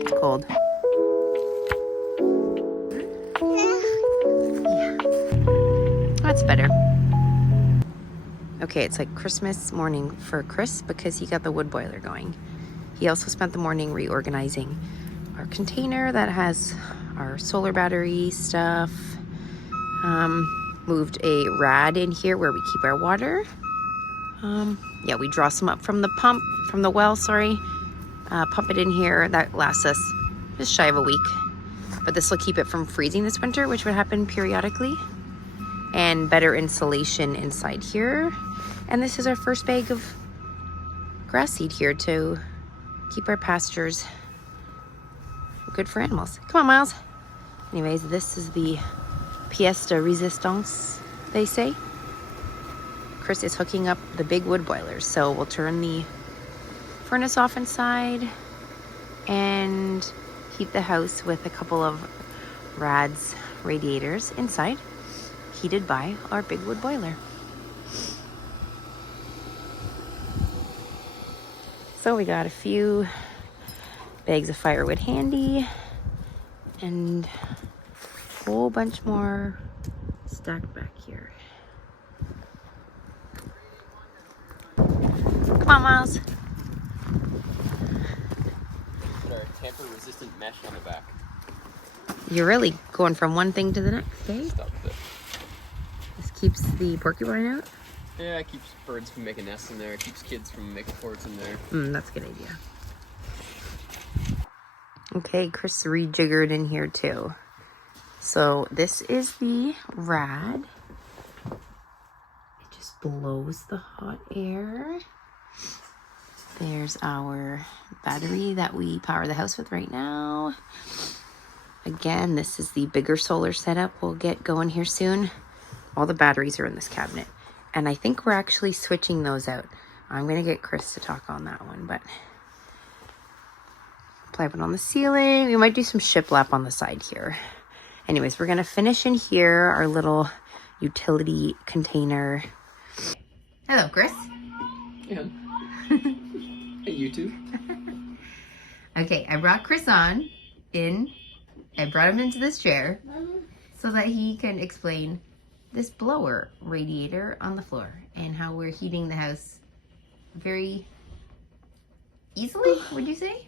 It's cold. Yeah. That's better. Okay, it's like Christmas morning for Chris because he got the wood boiler going. He also spent the morning reorganizing our container that has our solar battery stuff. Moved a rad in here where we keep our water. Yeah, we draw some up from the well, sorry. Pump it in here. That lasts us just shy of a week. But this will keep it from freezing this winter, which would happen periodically. And better insulation inside here. And this is our first bag of grass seed here to keep our pastures good for animals. Come on, Miles. Anyways, this is the pièce de résistance, they say. Chris is hooking up the big wood boilers, so we'll turn the furnace off inside and heat the house with a couple of Rad's radiators inside, heated by our big wood boiler. So we got a few bags of firewood handy and a whole bunch more stacked back here. Come on, Miles. Put our tamper-resistant mesh on the back. You're really going from one thing to the next, eh? Stop with it. This keeps the porcupine out? Yeah, it keeps birds from making nests in there. It keeps kids from making forts in there. That's a good idea. Okay, Chris rejiggered in here too. So this is the rad. It just blows the hot air. There's our battery that we power the house with right now. Again, this is the bigger solar setup we'll get going here soon. All the batteries are in this cabinet. And I think we're actually switching those out. I'm going to get Chris to talk on that one, but plywood on the ceiling. We might do some shiplap on the side here. Anyways, we're going to finish in here our little utility container. Hello, Chris. Yeah. Hey, you too. Okay, I brought Chris on in. I brought him into this chair so that he can explain this blower radiator on the floor and how we're heating the house very easily, would you say?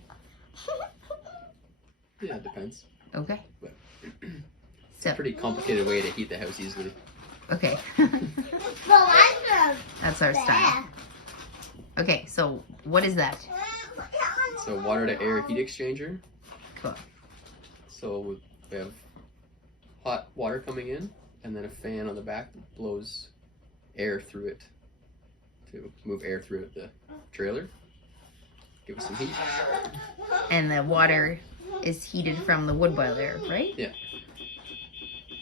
Yeah, it depends. Okay. But So, a pretty complicated way to heat the house easily. okay. That's our style. Okay, so what is that? So water to air heat exchanger. Cool. So we have hot water coming in, and then a fan on the back that blows air through it to move air through the trailer. Give us some heat. And the water is heated from the wood boiler, right? Yeah.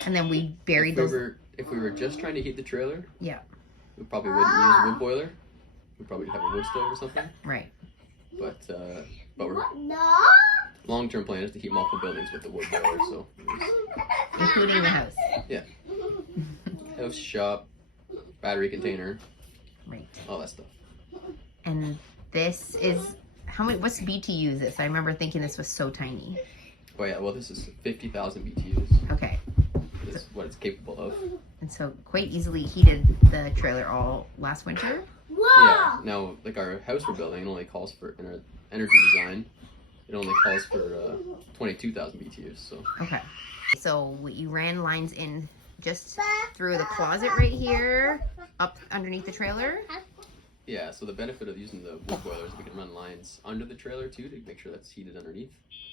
And then we bury those. If we were just trying to heat the trailer, Yeah, we probably wouldn't use a wood boiler. We'd probably have a wood stove or something. right. But we're long-term plan is to heat multiple buildings with the wood boiler. So Including the house. yeah, house, shop, battery container, Right. all that stuff. And this is, how many, what's BTU is this? I remember thinking this was so tiny. Oh yeah, well this is 50,000 BTUs. Okay. Is what it's capable of. And so quite easily heated the trailer all last winter. Yeah. Now, like our house we're building, it only calls for, in our energy design, it only calls for 22,000 BTUs. So. Okay. So you ran lines in just through the closet right here, up underneath the trailer. Yeah. So the benefit of using the wood boiler is we can run lines under the trailer too to make sure that's heated underneath,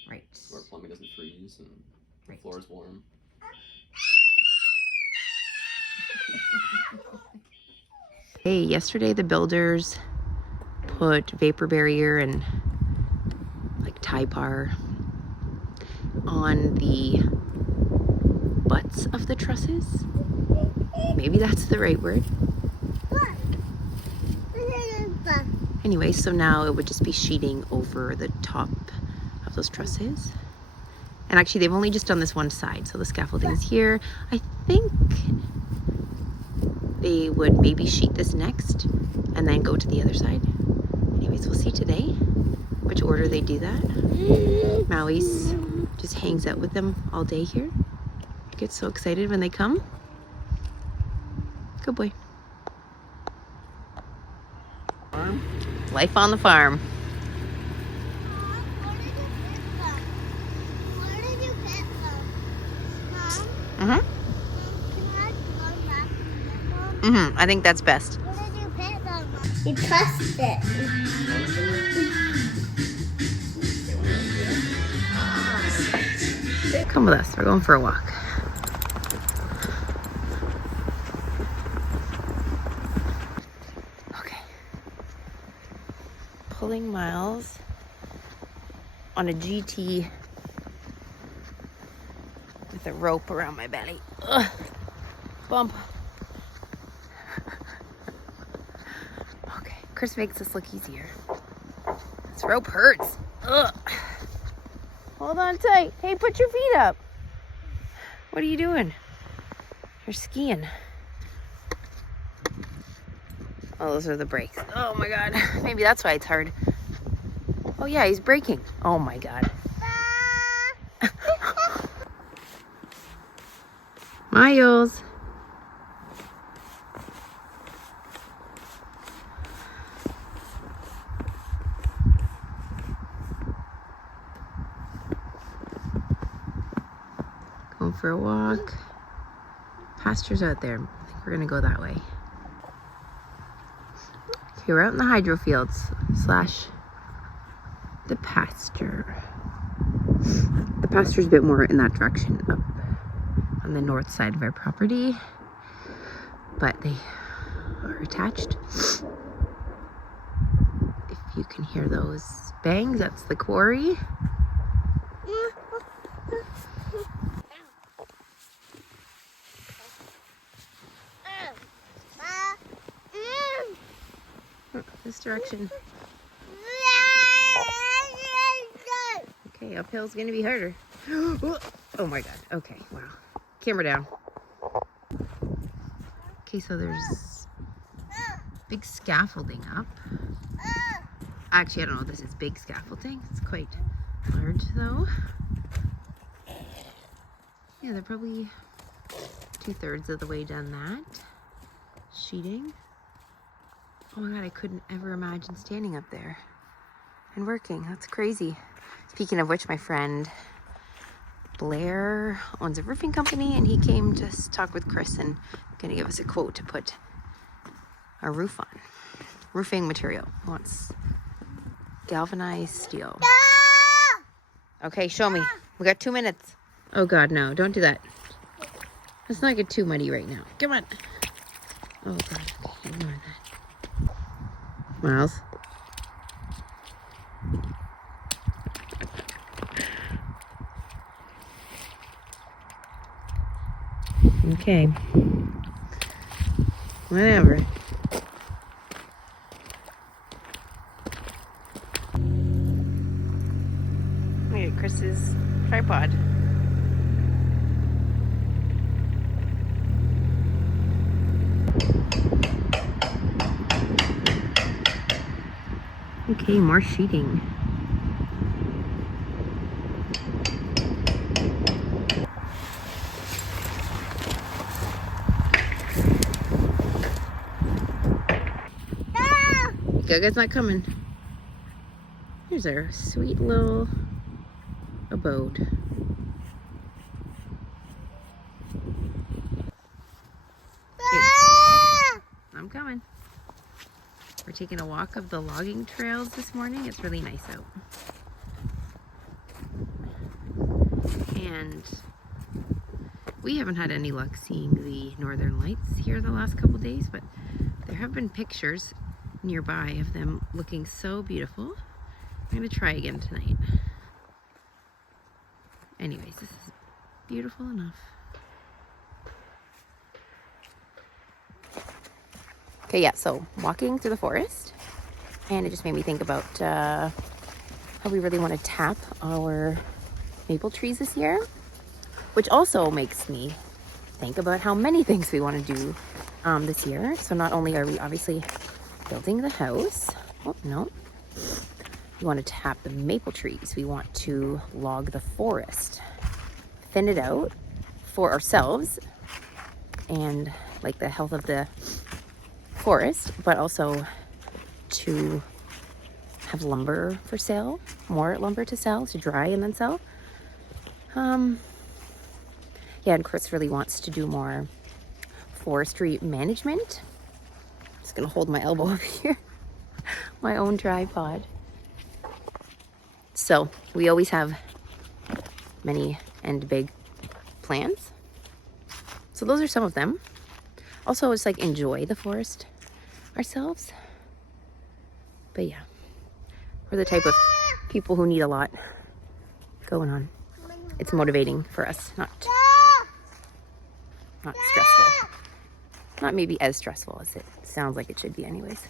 Right. so our plumbing doesn't freeze and the floor is warm. Hey, yesterday the builders put vapor barrier and like Typar on the butts of the trusses. Maybe that's the right word. Anyway, so now it would just be sheeting over the top of those trusses. And actually they've only just done this one side, so the scaffolding is here. I think they would maybe sheet this next and then go to the other side. Anyways, we'll see today. which order they do that. Maui's just hangs out with them all day here. Gets so excited when they come. Good boy. Life on the farm. Where did you get them? Mm-hmm. Mom? Can I go back and get them? I think that's best. Where did you pick them? You pressed it. Come with us. We're going for a walk. Okay. Pulling miles on a GT with a rope around my belly. Ugh. Bump. Okay. Chris makes this look easier. This rope hurts. Ugh. Hold on tight. Hey, put your feet up. What are you doing? You're skiing. Oh, those are the brakes. Oh my God. Maybe that's why it's hard. Oh yeah, he's braking. Oh my God. Miles. Going for a walk. Pasture's out there. I think we're gonna go that way. Okay, we're out in the hydro fields / the pasture. The pasture's a bit more in that direction, up on the north side of our property, but they are attached. If you can hear those bangs, that's the quarry. This direction. Okay, uphill's gonna be harder. Oh my God. Okay, wow. Camera down. Okay, so there's big scaffolding up. Actually, I don't know if this is big scaffolding. It's quite large though. Yeah, they're probably 2/3 of the way done that. Sheeting. Oh my God, I couldn't ever imagine standing up there and working. That's crazy. Speaking of which, my friend Blair owns a roofing company and he came to talk with Chris and gonna give us a quote to put our roof on. Roofing material. He wants galvanized steel. Okay, show me. We got 2 minutes. Oh God, no, don't do that. Let's not get too muddy right now. Come on. Oh God, okay, ignore that. Miles. Okay. Whatever. Look at Chris's tripod. Okay, more sheeting. Gaga's not coming. Here's our sweet little abode. Okay. I'm coming. We're taking a walk of the logging trails this morning. It's really nice out. And we haven't had any luck seeing the northern lights here the last couple days, but there have been pictures nearby of them looking so beautiful. I'm gonna try again tonight. Anyways, this is beautiful enough. Okay, yeah, so walking through the forest, and it just made me think about how we really want to tap our maple trees this year, which also makes me think about how many things we want to do this year. So not only are we obviously building the house, oh no, We want to tap the maple trees. We want to log the forest, thin it out for ourselves and like the health of the forest, but also to have lumber for sale, more lumber to sell, to dry and then sell. Yeah, and Chris really wants to do more forestry management. I'm just gonna hold my elbow up here, my own tripod. So we always have many and big plans. So those are some of them. Also, it's like enjoy the forest ourselves. But yeah, we're the type of people who need a lot going on. It's motivating for us, not stressful. Not maybe as stressful as it sounds like it should be anyways.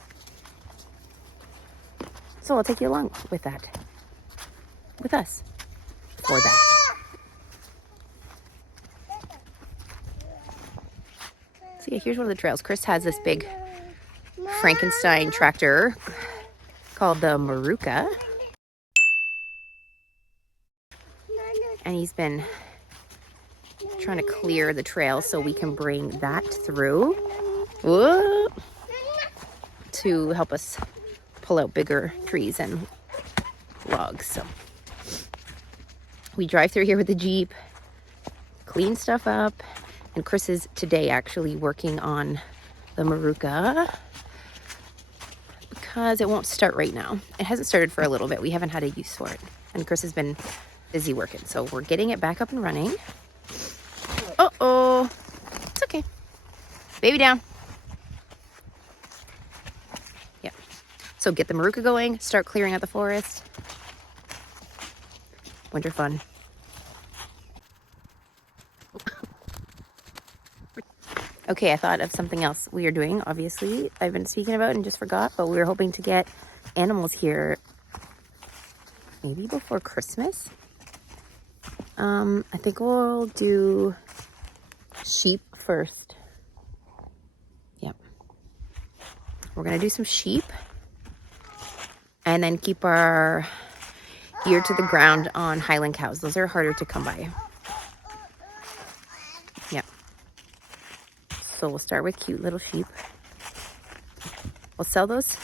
So I'll take you along with that. With us. For that. So yeah, here's one of the trails. Chris has this big Frankenstein tractor called the Maruka. And he's been trying to clear the trail so we can bring that through. Whoa, to help us pull out bigger trees and logs. So we drive through here with the Jeep, clean stuff up, and Chris is today actually working on the Maruka because it won't start right now. It hasn't started for a little bit. We haven't had a use for it, and Chris has been busy working, so we're getting it back up and running. Uh-oh, it's okay. Baby down. Yeah. So get the Maruka going, start clearing out the forest. Winter fun. Okay, I thought of something else we are doing, obviously. I've been speaking about and just forgot, but we were hoping to get animals here maybe before Christmas. I think we'll do sheep first. Yep. We're gonna do some sheep and then keep our ear to the ground on Highland cows. Those are harder to come by. Yep. So we'll start with cute little sheep. We'll sell those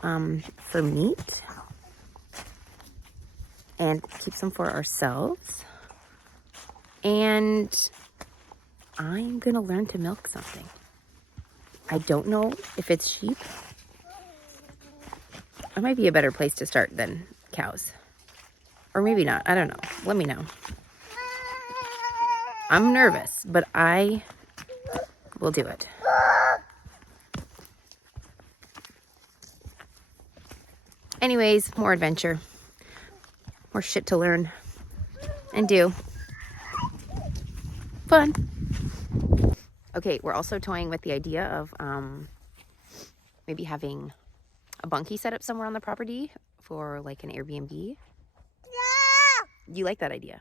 for meat and keep some for ourselves. And I'm gonna learn to milk something. I don't know if it's sheep. It might be a better place to start than cows. Or maybe not, I don't know. Let me know. I'm nervous, but I will do it. Anyways, more adventure. More shit to learn and do. Fun. Okay, we're also toying with the idea of maybe having a bunkie set up somewhere on the property for like an Airbnb. You like that idea?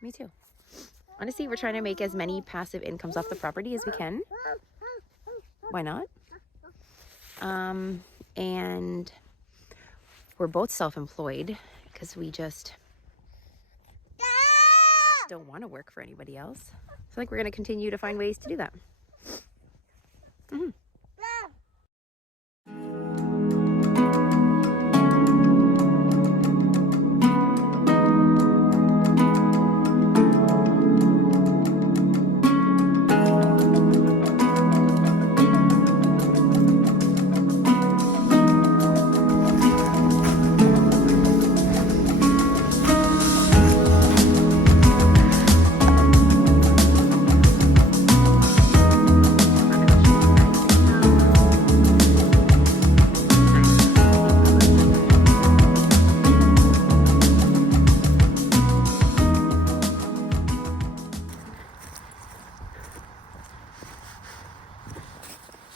Me too. Honestly, we're trying to make as many passive incomes off the property as we can. Why not? And we're both self-employed because we just don't want to work for anybody else. So I think we're going to continue to find ways to do that. Mm-hmm.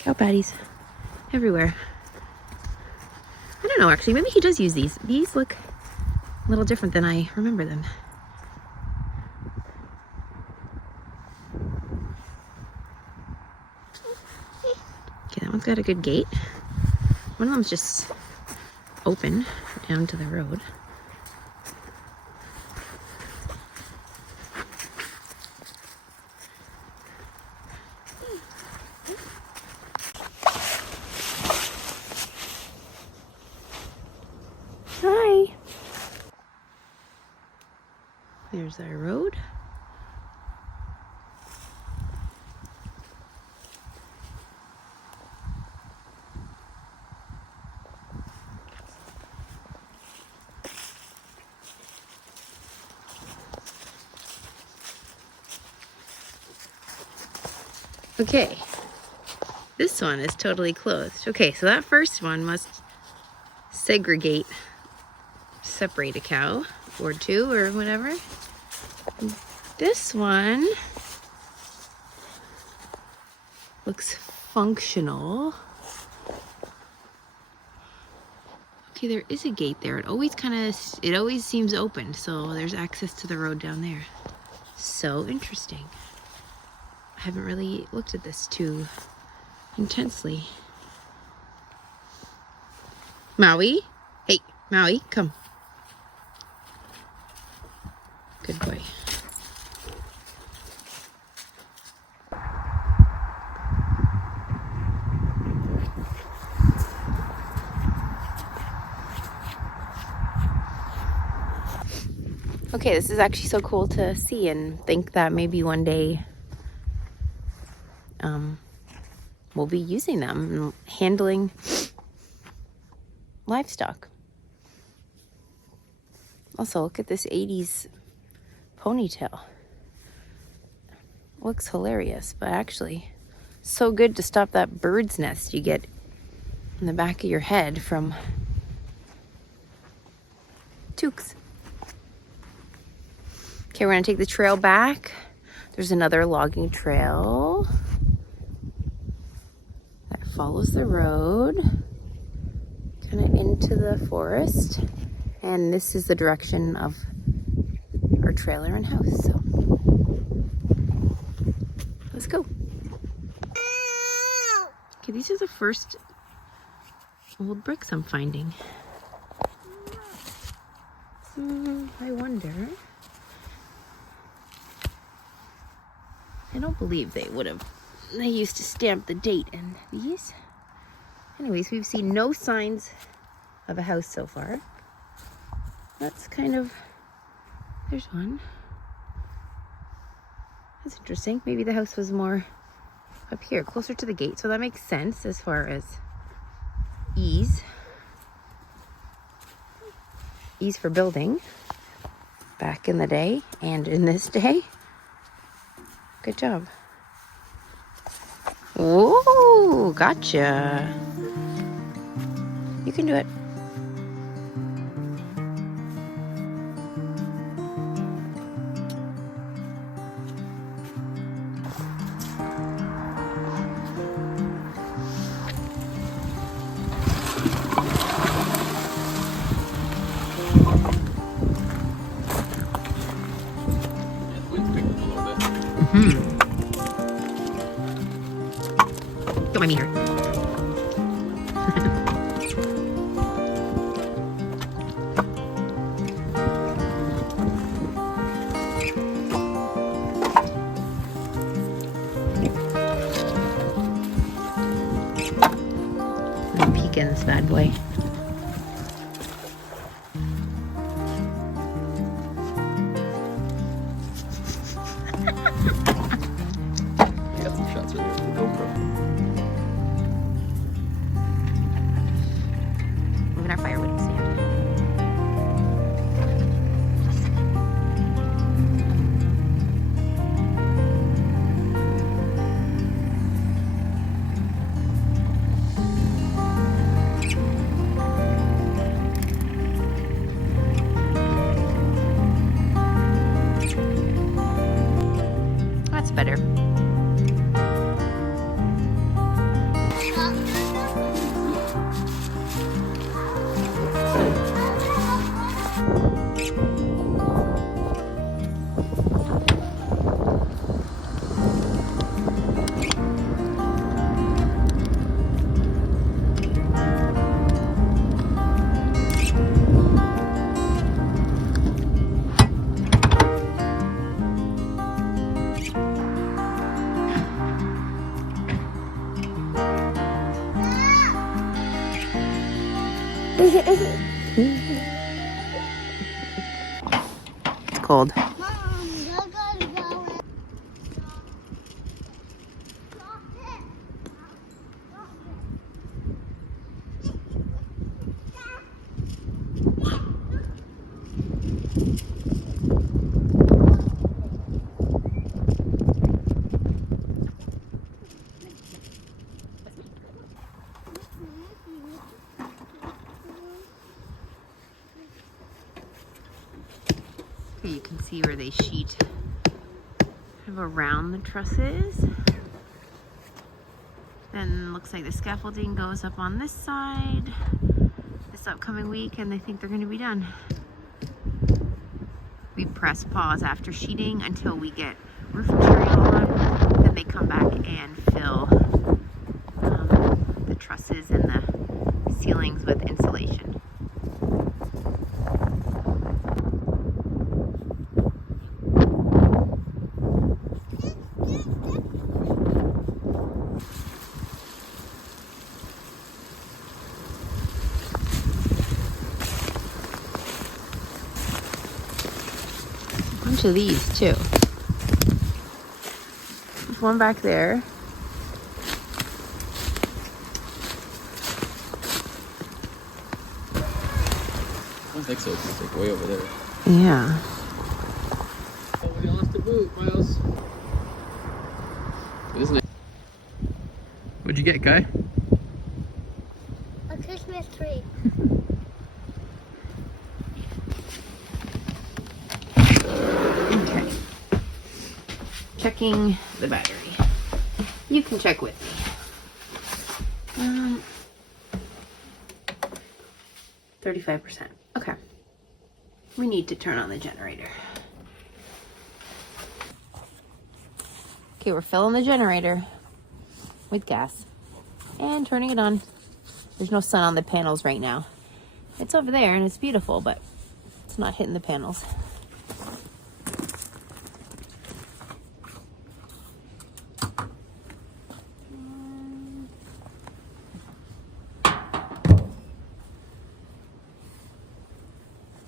Cow patties everywhere. I don't know, actually. Maybe he does use these. These look a little different than I remember them. Okay, that one's got a good gait. One of them's just open down to the road. Hi. There's our road. Okay, this one is totally closed. Okay, so that first one must separate a cow or two or whatever. This one looks functional. Okay, there is a gate there. It always seems open, so there's access to the road down there. So interesting. I haven't really looked at this too intensely. Maui? Hey, Maui, come. Good boy. Okay, this is actually so cool to see and think that maybe one day we'll be using them and handling livestock. Also, look at this 80s ponytail. Looks hilarious, but actually so good to stop that bird's nest you get in the back of your head from toques. Okay, we're gonna take the trail back. There's another logging trail that follows the road kind of into the forest. And this is the direction of our trailer and house. So let's go. Okay, these are the first old bricks I'm finding. I wonder. I don't believe they used to stamp the date in these. Anyways, we've seen no signs of a house so far. That's kind of, there's one. That's interesting. Maybe the house was more up here, closer to the gate. So that makes sense as far as ease for building back in the day and in this day. Good job. Whoa, gotcha. You can do it. Don't mind me here. I'm peeking this bad boy. I got some shots with the GoPro. Moving our firewood stand. It's cold. Mom, you're gonna go in. Okay, you can see where they sheet kind of around the trusses. Then looks like the scaffolding goes up on this side this upcoming week, and they think they're going to be done. We press pause after sheeting until we get roof material on. Then they come back and fill the trusses and the ceilings with insulation. Bunch of these too. There's one back there. I don't think so. It's like way over there. Yeah. Oh, we lost the boot, Miles. Isn't it? What'd you get, Kai? A Christmas tree. Okay. Checking the battery. You can check with me. 35%. Okay. We need to turn on the generator. Okay, we're filling the generator with gas and turning it on. There's no sun on the panels right now. It's over there and it's beautiful, but it's not hitting the panels.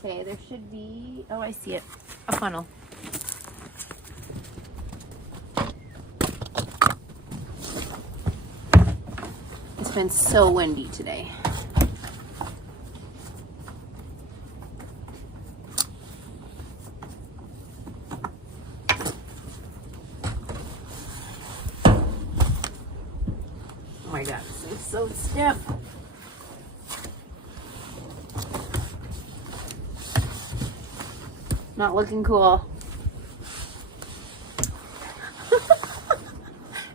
Okay, there should be, oh, I see it, a funnel. It's been so windy today. Oh my God, this thing's so stiff. Not looking cool.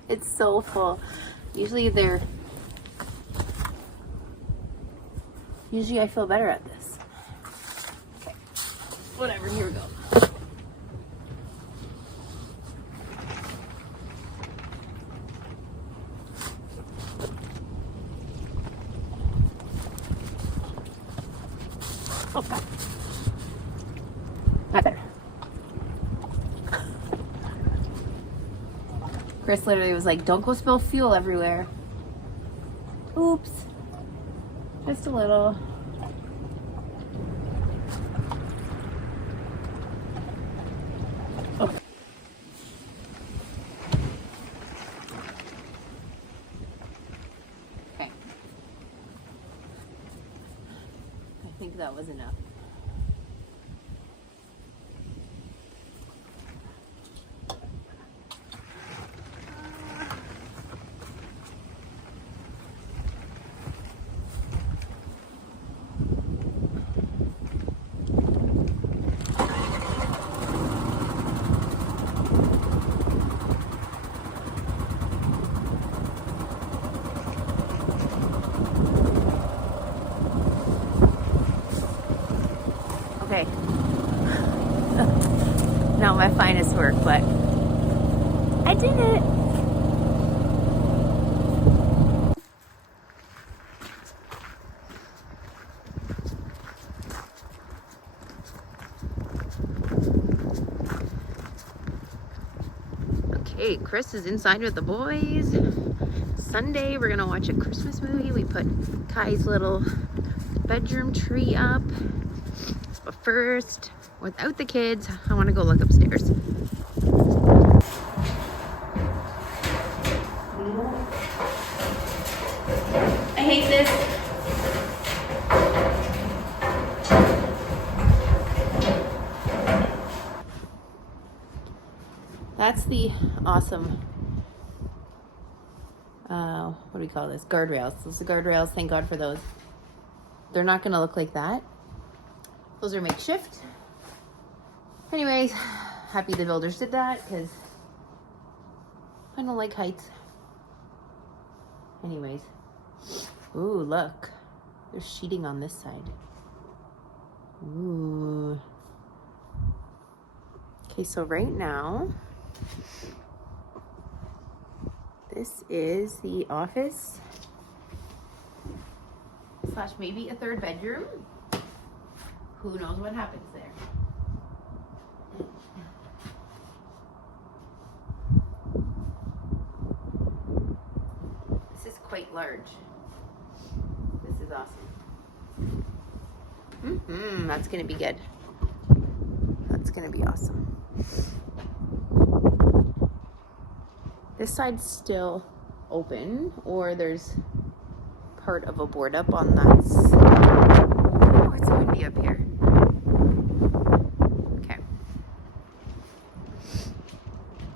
It's so full. Usually I feel better at this. Okay. Whatever, here we go. Okay. Not better. Chris literally was like, don't go spill fuel everywhere. Oops. Just a little. Okay. Okay. I think that was enough. Okay. Not my finest work, but I did it. Okay, Chris is inside with the boys. Sunday, we're gonna watch a Christmas movie. We put Kai's little bedroom tree up. But first, without the kids, I want to go look upstairs. I hate this. That's the awesome, what do we call this? Guardrails. Those are guardrails. Thank God for those. They're not going to look like that. Those are makeshift. Anyways, happy the builders did that because I don't like heights. Anyways. Ooh, look. There's sheeting on this side. Ooh. Okay, so right now, this is the office / maybe a third bedroom. Who knows what happens there? This is quite large. This is awesome. That's gonna be good. That's gonna be awesome. This side's still open, or there's part of a board up on that side. Oh, it's windy up here. Okay.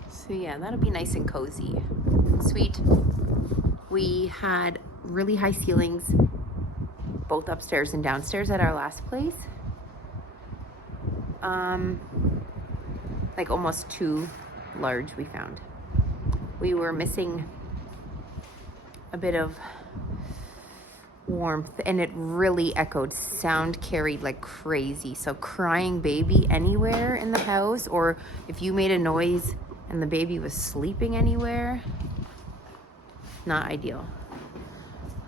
So yeah, that'll be nice and cozy. Sweet. We had really high ceilings, both upstairs and downstairs at our last place. Like almost too large, we found. We were missing a bit of warmth, and it really echoed. Sound carried like crazy. So crying baby anywhere in the house, or if you made a noise and the baby was sleeping anywhere, not ideal.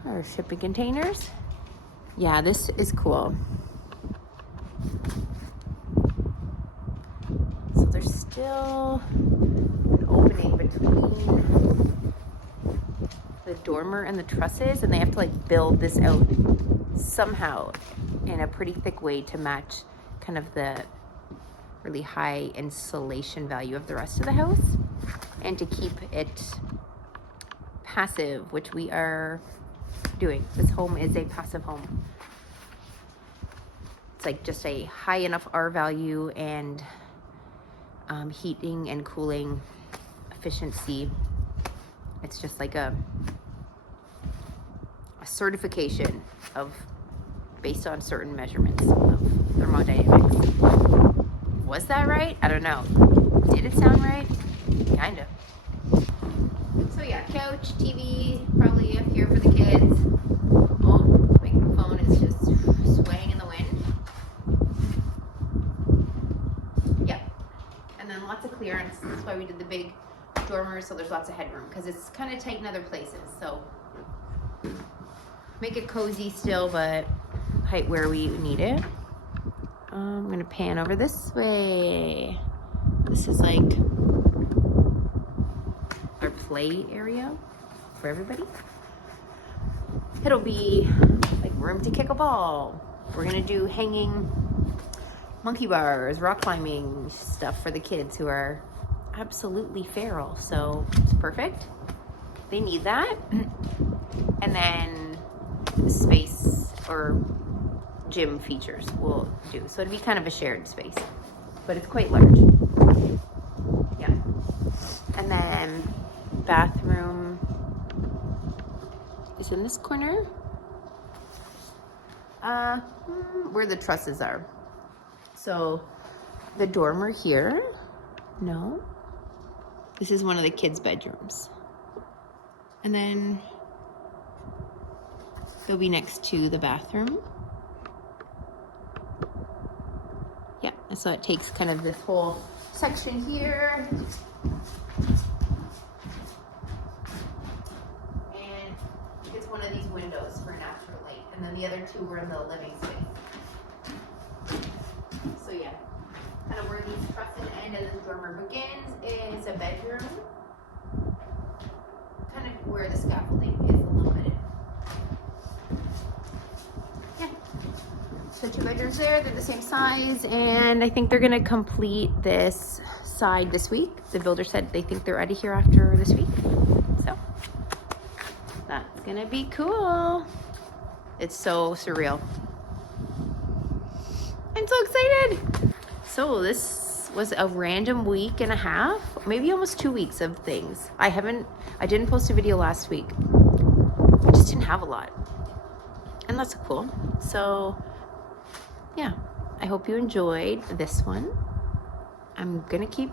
Our shipping containers. Yeah, this is cool. So there's still an opening between the dormer and the trusses, and they have to like build this out somehow in a pretty thick way to match kind of the really high insulation value of the rest of the house, and to keep it passive, which we are doing. This home is a passive home. It's like just a high enough R value and heating and cooling efficiency. It's just like a certification of based on certain measurements of thermodynamics. Was that right? I don't know. Did it sound right? Kind of. So yeah, couch, TV, probably up here for the kids. Oh, microphone is just swaying in the wind. Yeah. And then lots of clearance. That's why we did the big dormer, so there's lots of headroom, because it's kind of tight in other places. So make it cozy still, but height where we need it. I'm gonna pan over this way. This is like our play area for everybody. It'll be like room to kick a ball. We're gonna do hanging monkey bars, rock climbing stuff for the kids who are absolutely feral, so it's perfect. They need that. And then space or gym features we'll do. So it'd be kind of a shared space, but it's quite large. Yeah. And then bathroom is in this corner. Where the trusses are. So the dormer here, no. This is one of the kids' bedrooms. And then they'll be next to the bathroom. Yeah, so it takes kind of this whole section here. And it's one of these windows for natural light. And then the other two were in the living space. So yeah, kind of where these trusses end and this dormer begins is a bedroom. Kind of where the scaffolding is illuminated. Yeah, The two bedrooms there, they're the same size, and I think they're gonna complete this side this week. The builder said they think they're ready here after this week. So that's gonna be cool. It's so surreal. I'm so excited. So this was a random week and a half, maybe almost 2 weeks of things. I didn't post a video last week. I just didn't have a lot. And that's cool. So yeah, I hope you enjoyed this one. I'm gonna keep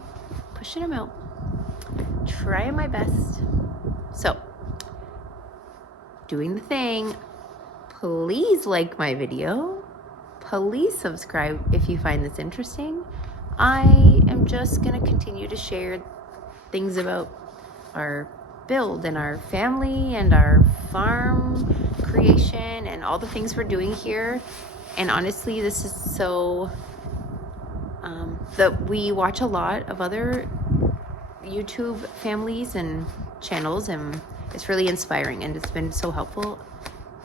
pushing them out, trying my best. So, doing the thing, please like my video. Please subscribe if you find this interesting. I am just gonna continue to share things about our build and our family and our farm creation and all the things we're doing here. And honestly, this is so, that we watch a lot of other YouTube families and channels, and it's really inspiring, and it's been so helpful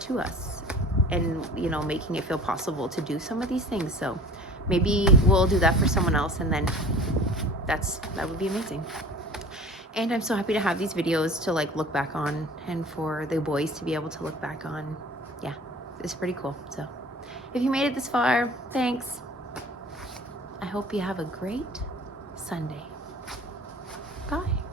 to us, and you know, making it feel possible to do some of these things. So maybe we'll do that for someone else, and then that would be amazing. And I'm so happy to have these videos to like look back on, and for the boys to be able to look back on. Yeah, it's pretty cool. So if you made it this far, thanks. I hope you have a great Sunday. Bye.